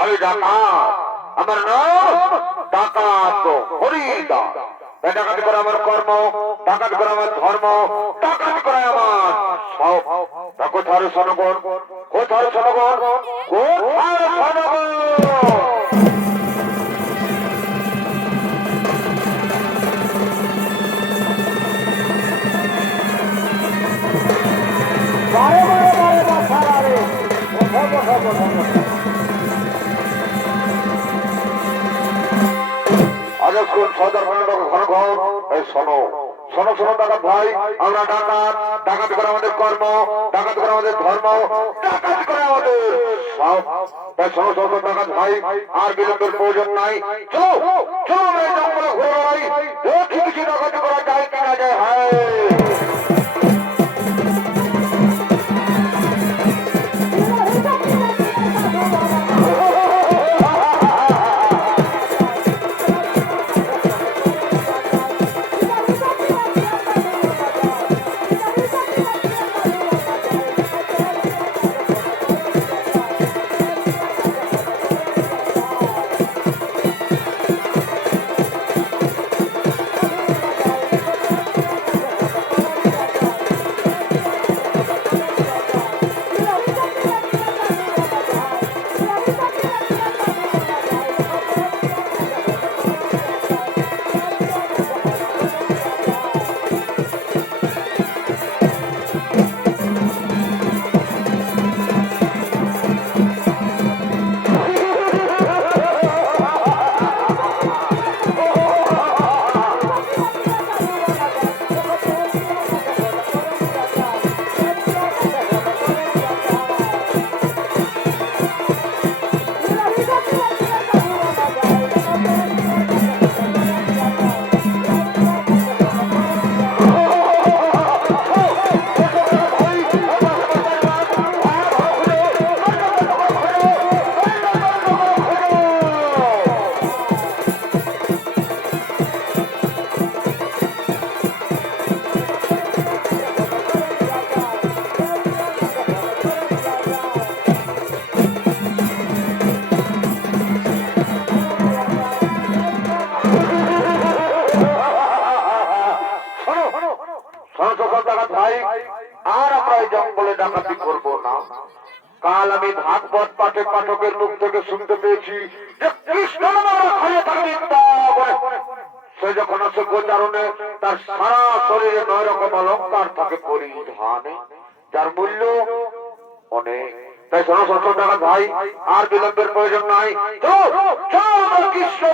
আমি ডাকাত, আমার নাম ডাকাত হরিদাস। ডাকাতি করা আমার কর্ম, ডাকাতি করা আমার ধর্ম, ডাকাতি করা আমার সব। কোথায় জনগণ, কোথায় জনগণ, কোথায় জনগণ? আমরা ডাকাত, ডাকাতি করে আমাদের কর্ম, ডাকাতি করে আমাদের ধর্ম, ডাকাতি করে আমাদের সব। তাই শোনো শোনো ডাকাত ভাই, আর বিলম্বের প্রয়োজন নাই। চলো চলো আমরা এই জঙ্গলে ঘুরে বেড়াই, দেখি কিছু ডাকাতি করা যায় কিনা যায়। হ্যাঁ ডাকাতি করবো না। কাল আমি ভাগবত পাঠে পাঠকের মুখ থেকে শুনতে পেয়েছি যে কৃষ্ণ সে যখন আসে গোচারণে তার সারা শরীরে 9 রকম অলঙ্কার থাকে পরিধানে, যার মূল্য অনেক। তাই শোনো সত্তর টাকা ভাই, আর বিলম্বের প্রয়োজন নাই। কৃষ্ণ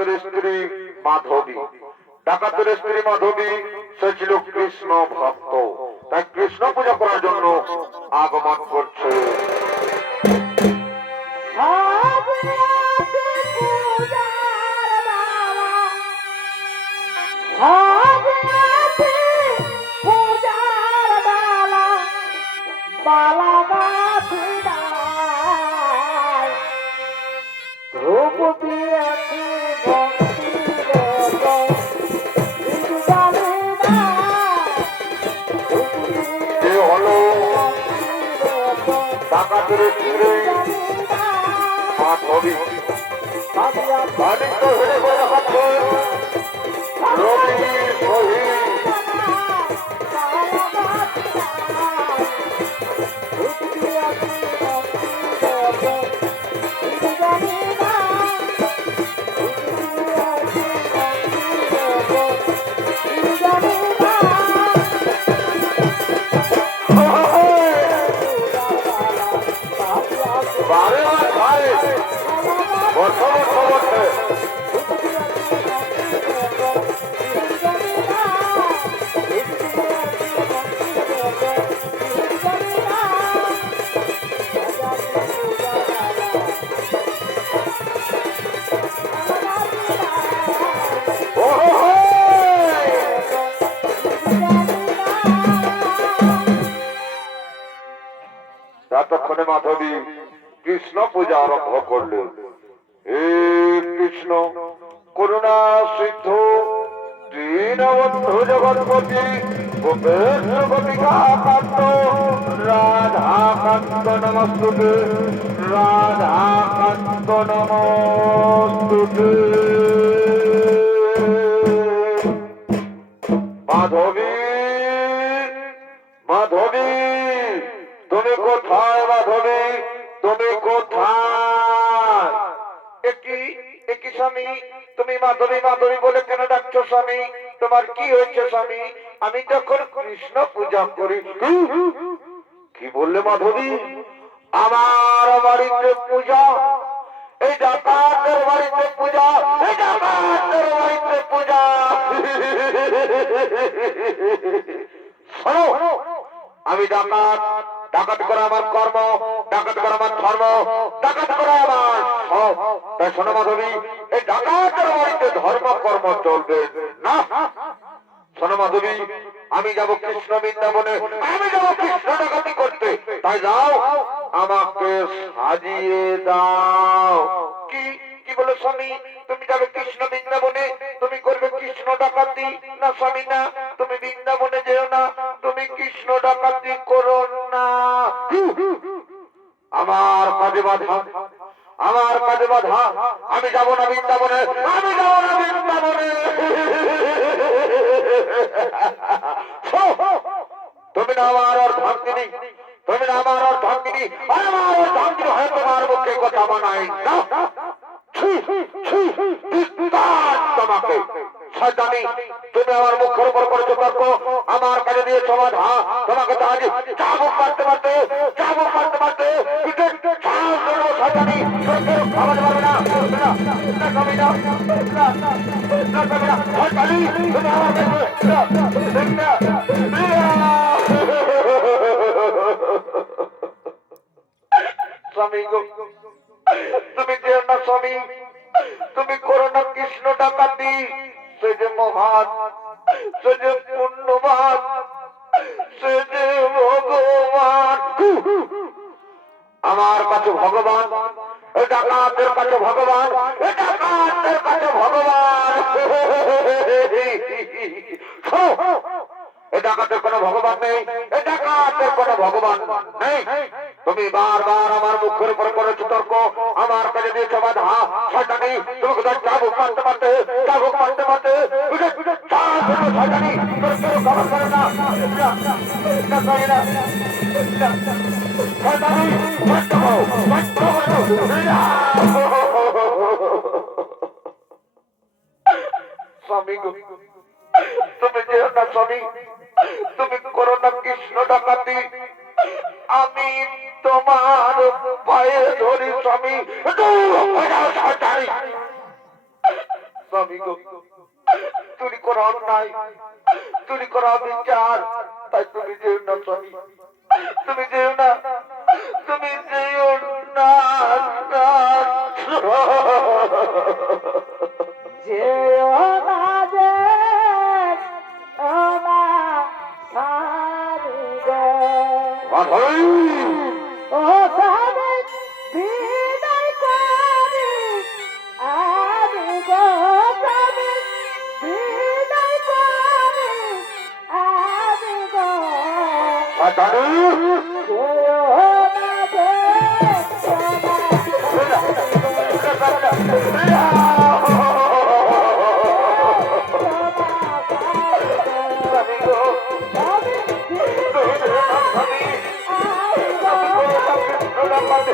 ডাকাতের স্ত্রী মাধবী। ডাকাতের স্ত্রী মাধবী সে ছিল কৃষ্ণ ভক্ত, তাই কৃষ্ণ পূজা করার জন্য আগমন করছে। ডাকাতের স্ত্রী মাধবী বাণিজ্য হয়ে বলে রাখছেন রবি শহীদ। ততক্ষণে মাধবী কৃষ্ণ পূজা আরম্ভ করলেন। হে কৃষ্ণ করুণা সিদ্ধ দীনবন্ধু জগৎপতি গোপেশ গোপিকা কান্ত রাধাকান্ত নমস্তুতে রাধাকান্ত নমস্তুতে। মাধবী মাধবী তুমি কোথায়? মাধবী তুমি কোথায়? একই স্বামী, তুমি মাধবী মাধবী বলে কেন ডাকছো স্বামী? তোমার কি হয়েছে স্বামী? আমি যখন কৃষ্ণ পূজা করি। কি বললে মাধবী? আমার বাড়িতে পূজা, এই ডাকাতের বাড়িতে পূজা, এই ডাকাতের বাড়িতে পূজা। শোনো, আমি ডাকাত, ডাকাত করা আমার কর্ম, ডাকাত করা আমার ধর্ম, ডাকাত করা আমার সব। তাই শোনো মাধবী, এই ডাকাতের বাড়িতে ধর্ম কর্ম চলবে না। শোনো মাধবী, আমি যাব কৃষ্ণ বৃন্দাবনে, আমি যাব কৃষ্ণ ডাকাতি করতে। তাই যাও আমাকে সাজিয়ে দাও। কি কি বলো স্বামী? তুমি যাবে কৃষ্ণ বৃন্দাবনে, তুমি করবে কৃষ্ণ ডাকাতি? না স্বামী না, তুমি বৃন্দাবনে যেও না, তুমি কৃষ্ণ ডাকাতি করো না। আমার কাজে বাধা, আমার কাজে বাধা। আমি যাব না বৃন্দাবনে, আমি যাব না বৃন্দাবনে। তুমি না আমার অর্ধাঙ্গিনী, তুমি না আমার অর্ধাঙ্গিনী, আমার অর্ধাঙ্গিনী হয়ে তোমার মুখে কথা মানাই না। তোমাকে শয়তানি, তুমি আমার মুখের উপর করেছো তর্ক, আমার কাছে দিয়ে সমাজ। তোমাকে তো আজ চাবুক মারতে মারতে, চাবুক মারতে মারতে শয়তানি খাওয়াতে পারবে না। স্বামী গো, তুমি যেও না স্বামী, তুমি করো না কৃষ্ণ ডাকাতি। সে যে মহান, সে যে পুণ্যবান, সে যে ভগবান। আমার কাছে ভগবান, ডাকাতের কাছে ভগবান, ডাকাতের কাছে ভগবান। ডাকাতের কোনো ভগবান নেই, ডাকাতের কোনো ভগবান নেই। তুমি বারবার আমার মুখের উপর করেছো তর্ক, আমার কাছে দিয়েছো বাধা। শয়তানি, তুমি কোথায় চাবুক মারতে মারতে, চাবুক মারতে মারতে শয়তানি তোর কেউ খবর করে না। স্বামী গো, তুমি যেও না স্বামী, তুমি করো না কৃষ্ণ ডাকাতি। আমি তোমার পায়ে ধরি স্বামী। স্বামী গো, চুরি করা অন্যায়, চুরি করা বিচার, তাই তুমি যেও না স্বামী, তুমি যেও না, তুমি যেও না, যেও না যে ও না সারি গো ও সারি বিদায় করি আমি গো সারি বিদায় করি আমি গো যেও না যে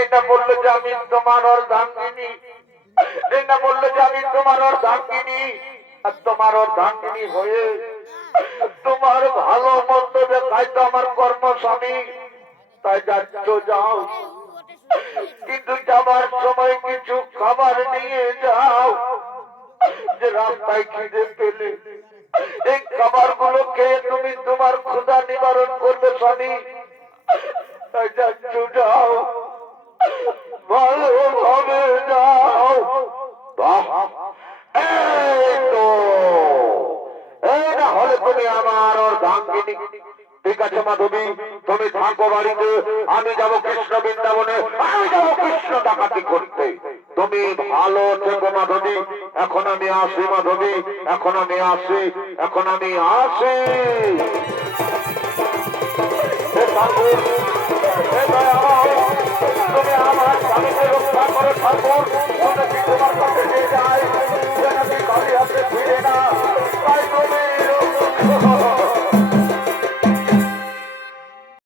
এটা বললো যে আমি তোমার অর্ধাঙ্গিনী, এটা বললো যে আমি তোমার অর্ধাঙ্গিনী, আর তোমার অর্ধাঙ্গিনী হয়ে তোমার ভালো মন্দ দেখাই তো আমার কর্ম স্বামী, তাই যাচ্ছ যাও, কিন্তু যাবার সময় কিছু খাবার নিয়ে যাও, যে রাস্তায় খিদে পেলে এই খাবার গুলো খেয়ে তুমি তোমার ক্ষুধা নিবারণ করবে স্বামী, তাই যাচ্ছ যাও, ভালোভাবে যাও। এই না হলে তুমি আমার অর্ধাঙ্গিনী। ঠিক আছে মাধবী, তুমি থাকো বাড়িতে, আমি যাব কৃষ্ণ বৃন্দাবনে, আমি যাব কৃষ্ণ ডাকাতি করতে। তুমি ভালো থেকো মাধবী, এখন আমি আসি মাধবী, এখন আমি আসি, এখন আমি আসি।